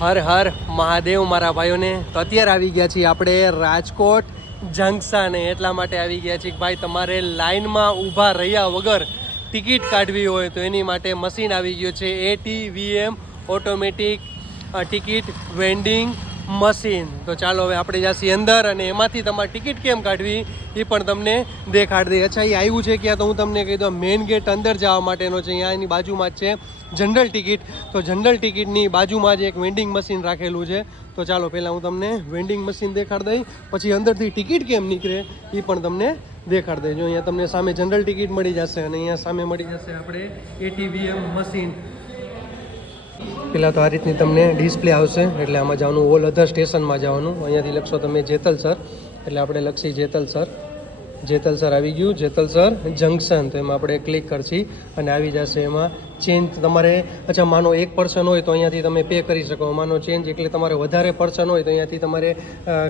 હર હર મહાદેવ મારા ભાઈઓને. તો અત્યારે આવી ગયા છીએ આપણે રાજકોટ જંકશન. એટલા માટે આવી ગયા છીએ ભાઈ તમારે લાઇનમાં ઊભા રહ્યા વગર ટિકિટ કાઢવી હોય તો એની માટે મશીન આવી ગયું છે. ATVM automatic ticket vending machine. તો ચાલો હવે આપણે જાસી અંદર અને એમાંથી તમારે ટિકિટ કેમ કાઢવી એ પણ તમને દેખાડી દઈએ. અચ્છા એ આવ્યું છે ક્યાં? તો હું તમને કહી દઉં, મેઇન ગેટ અંદર જવા માટેનો છે. અહીંયા એની બાજુમાં જ છે જનરલ ટિકિટ. તો જનરલ ટિકિટની બાજુમાં જ એક વેન્ડિંગ મશીન રાખેલું છે. તો ચાલો, પહેલાં હું તમને વેન્ડિંગ મશીન દેખાડી દઈ, પછી અંદરથી ટિકિટ કેમ નીકળે એ પણ તમને દેખાડી દઈ જો અહીંયા તમને સામે જનરલ ટિકિટ મળી જશે અને અહીંયા સામે મળી જશે આપણે એટીવીએમ મશીન. પેલા તો આ રીતની તમને ડિસ્પ્લે આવશે, એટલે આમાં જવાનું ઓલ અધર સ્ટેશનમાં જવાનું. અહીંયાથી લખશો તમે જેતલ સર, એટલે આપણે લખશી જેતલ સર. જેતલ સર આવી ગયું, જેતલ સર જંકશન, તો એમાં આપણે ક્લિક કરશી અને આવી જશે એમાં ચેન્જ તમારે, અચ્છા, માનો એક પર્સન હોય તો અહીંયાથી તમે પે કરી શકો. માનો ચેન્જ એટલે તમારે વધારે પર્સન હોય તો અહીંયાથી તમારે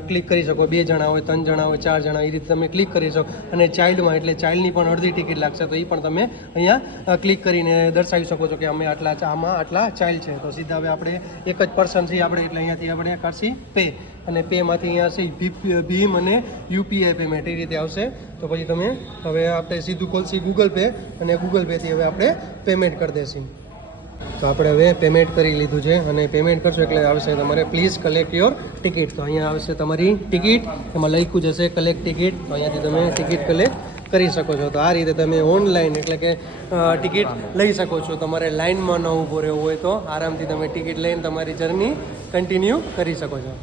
ક્લિક કરી શકો. બે જણા હોય, ત્રણ જણા હોય, ચાર જણા, એ રીતે તમે ક્લિક કરી શકો. અને ચાઇલ્ડમાં એટલે ચાઇલ્ડની પણ અડધી ટિકિટ લાગશે, તો એ પણ તમે અહીંયા ક્લિક કરીને દર્શાવી શકો છો કે અમે આટલા આમાં આટલા ચાઇલ્ડ છે. તો સીધા હવે આપણે એક જ પર્સન છીએ આપણે, એટલે અહીંયાથી આપણે કરશી પે અને પેમાંથી અહીંયા છે ભીમ અને યુપીઆઈ પેમેન્ટ એ રીતે આવશે. તો પછી તમે હવે આપણે સીધું ખોલશી ગૂગલ પે અને ગૂગલ પેથી હવે આપણે પેમેન્ટ કરી દેશી. તો આપણે હવે પેમેન્ટ કરી લીધું છે અને પેમેન્ટ કરશો એટલે આવશે તમારે પ્લીઝ કલેક્ટ યોર ટિકિટ તો અહીંયા આવશે તમારી ટિકિટ એમાં લખ્યું જશે કલેક્ટ ટિકિટ તો અહીંયાથી તમે ટિકિટ કલેક્ટ કરી શકો છો. તો આ રીતે તમે ઓનલાઈન એટલે કે ટિકિટ લઈ શકો છો. તમારે લાઇનમાં ન ઊભો રહેવું હોય તો આરામથી તમે ટિકિટ લઈને તમારી જર્ની કન્ટિન્યુ કરી શકો છો.